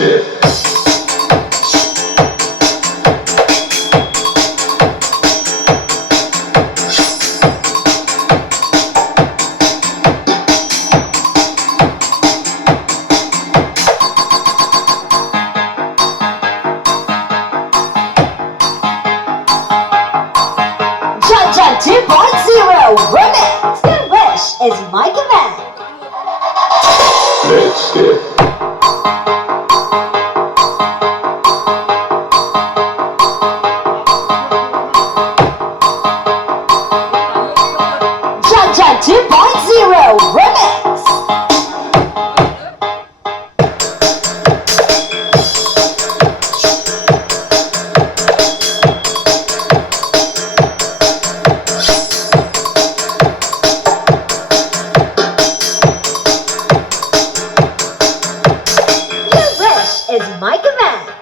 skip. John John 2.0 Remix. Your wish is my command. Let's skip. John John 2.0 Remix. Your wish is my command.